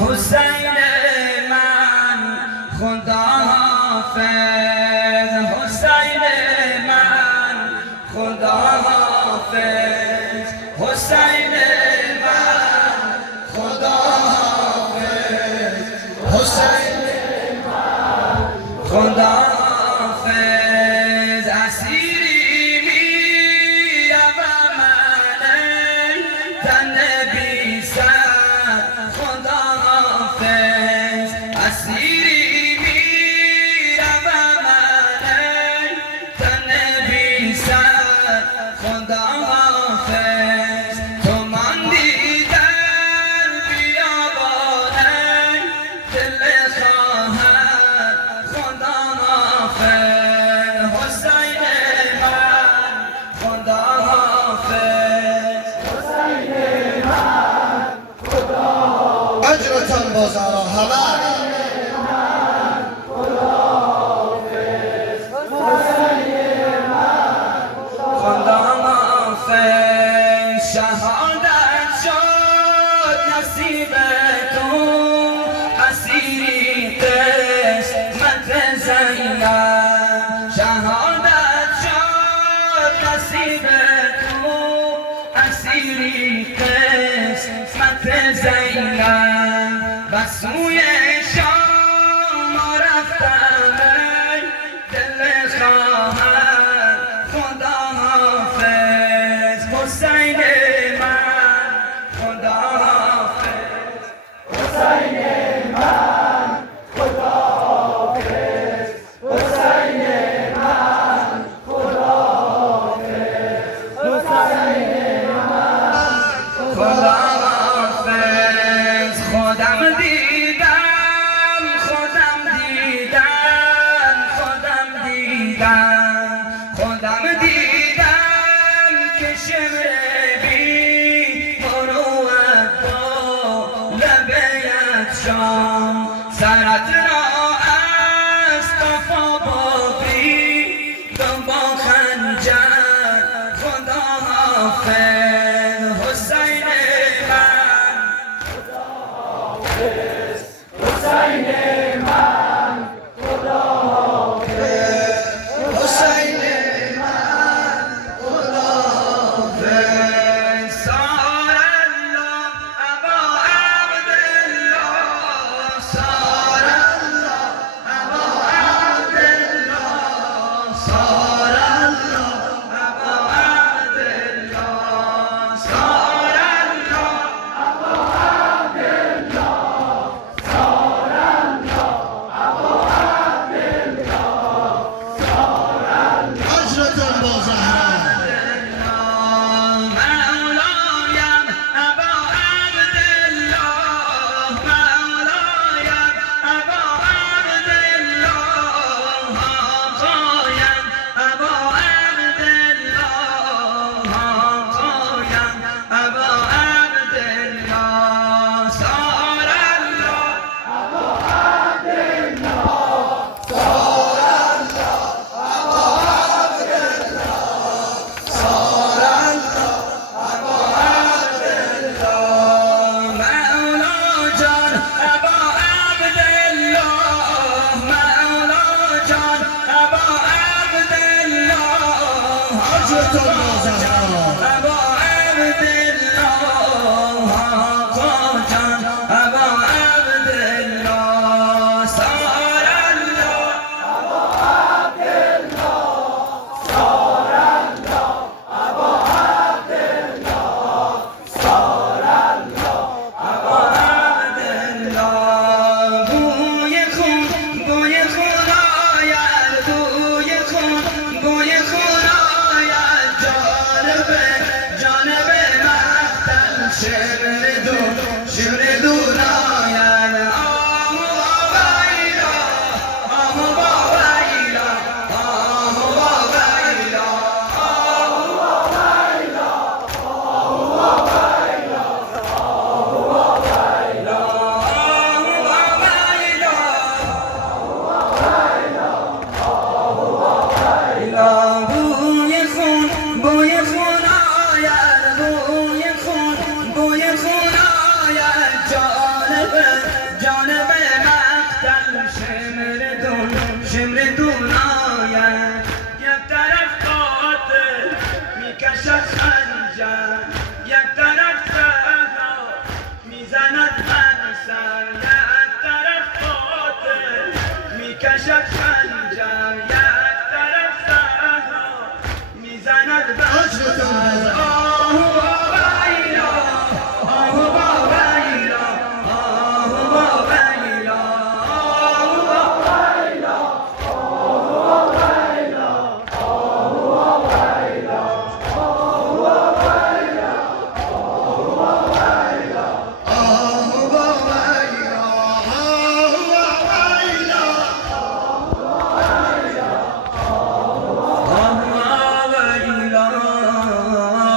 حسین من خدا حافظ، حسین من خدا حافظ، حسین من خدا حافظ، حسین من خدا حافظ. اسیری میروم من تن بی سر خدا حافظ، اسیری میروم من تن بی سر خدا حافظ. تو ماندی در بیابان دل خواهر خدا حافظ، حسین من خدا حافظ، حسین من خدا حافظ. اجرتان بازارا همه خدا حافظ. شهادت شد نصیب تو، اسیری قسمت زینب. شهادت شد نصیب تو، اسیری قسمت زینب. و سوی شام رفتم ای دل خواهر خدا حافظ، حسین من خدا حافظ، حسین من خدا حافظ، حسین من خدا حافظ، حسین من خدا حافظ. خودم دیدم، خودم دیدم، خودم دیدم، خودم دیدم که شمر بی مروت با لبیت شام. سرت را از قفا برید و با خنجر خدا حافظ، حسین من حسین من خدا حافظ، حسین من خدا حافظ. سار الله ابا عبدالله، سار الله ابا عبدالله، سار الله ابا عبدالله، سار الله ابا عبدالله، سار الله ابا عبدالله، سار الله اجرتان بازارا مولایم ابا عبدالله، مولایم ابا عبدالله، آقایم ابا عبدالله، آقایم ابا عبدالله، سار الله ابا عبدالله، سار الله ابا عبدالله، سار الله ابا عبدالله. مولا جان ابا عبدالله، مولا جان ابا عبدالله، اجرتان بازارا ابا عبدالله، آقا جان ابا عبدالله، سار الله ابا عبدالله، سار الله ابا عبدالله، سار الله ابا عبدالله. بوی خون بوی خون آید، بوی خون بوی خون آید، جانب جانب مقتل شمر دو شمر